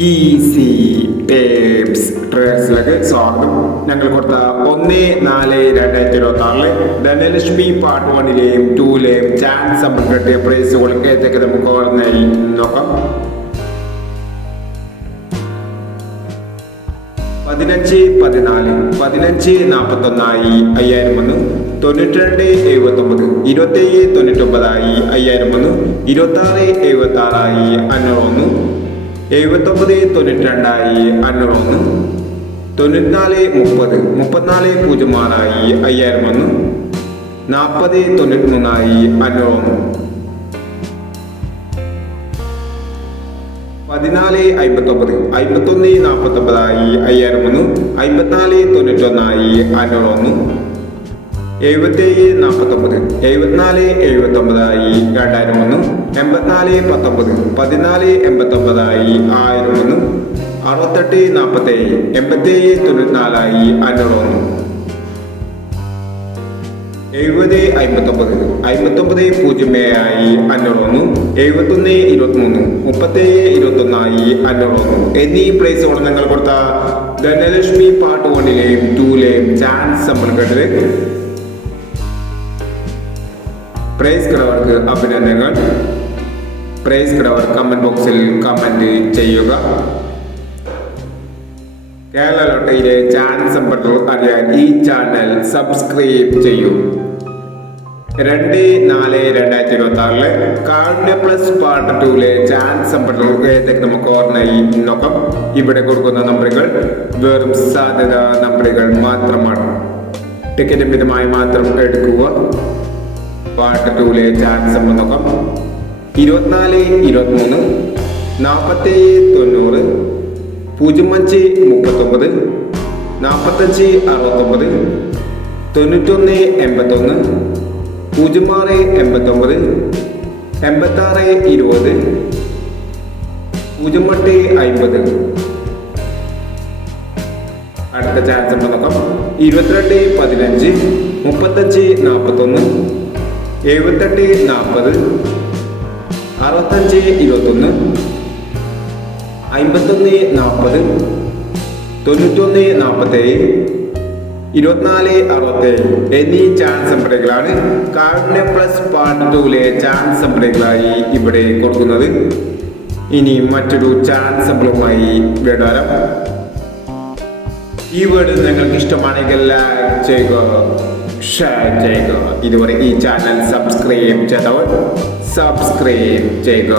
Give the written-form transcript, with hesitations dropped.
Easy tapes ട്രേഡ്സിലേക്ക് സ്വാഗതം. ഞങ്ങൾ കൊടുത്ത 1/4/2026 ധനലക്ഷ്മി പാർട്ട് 1ലെയും 2ലെയും ചാൻസ് സമ്പൽ കിട്ടിയ പ്രൈസുകൾ ഏതൊക്കെ നമുക്ക് ഓർമ്മയായി നോക്കാം. 15-14 15-41 5000 വന്നു. 92-79 27-99 5000 വന്നു. 26-76 500 വന്നു. 79-92 500 വന്നു. 94-30 34-06 5000 വന്നു. 40-93 500 വന്നു. 14-59 51-49 5000 വന്നു. 54-91 500 വന്നു. 77-49 74-79 2000 വന്നു. 84-19 14-89 1000 വന്നു. 68-47 87-94 500 വന്നു. 70-59 59-07 500 വന്നു. 71-23 37-21 500 വന്നു എന്നീ പ്രൈസുകൾ ഞങ്ങൾ കൊടുത്ത ധനലക്ഷ്മി പാർട്ട് 1ലെയും 2ലെയും ചാൻസ് സമ്പർക്കത്തില് പ്രൈസ് കിടവർക്ക് അഭിനന്ദനങ്ങൾ. പ്രൈസ് കിടവർ കമന്റ് ബോക്സിൽ കമന്റ് ചെയ്യുക. കേരള ലോട്ടറിയിലെ ചാൻസ് സമ്പർക്കം അറിയാൻ ഈ ചാനൽ സബ്സ്ക്രൈബ് ചെയ്യൂ. 2/4/2026 കാർഡിയ പ്ലസ് പാർട്ട് 2ലെ ചാൻസ് സമ്പർക്കം ഏതൊക്കെ നമുക്ക് ഓർമ്മയായി നോക്കാം. ഇവിടെ കൊടുക്കുന്ന നമ്പറുകൾ വെറും സാധ്യത നമ്പറുകൾ മാത്രമാണ്. ടിക്കറ്റ് മിതമായി മാത്രം എടുക്കുക. പാർട്ട് 2ലെ ചാൻസ് സമ്പർക്കം നോക്കാം. 24-23 47-90 05-39 45-69 91-81 06-89 86-20 08-50. അടുത്ത ചാൻസ് നോക്കാം. 22-15 35-41 78-40 65-21 51-40 91-47 24-67 എന്നീ ചാൻസ് നമ്പറുകളാണ് കാർഡിയ പ്ലസ് പാർട്ട് 2ലെ ചാൻസ് നമ്പറുകളായി ഇവിടെ കൊടുക്കുന്നത്. ഇനി മറ്റൊരു ചാൻസ് നമ്പറുമായി വരാം. ഈ വീഡിയോ നിങ്ങൾക്ക് ഇഷ്ടമാണെങ്കിൽ ലൈക്ക് ചെയ്യുക, ഷെയർ ചെയ്യുക. ഇതുവരെ ഈ ചാനൽ സബ്സ്ക്രൈബ് ചെയ്തവർ സബ്സ്ക്രൈബ് ചെയ്യുക.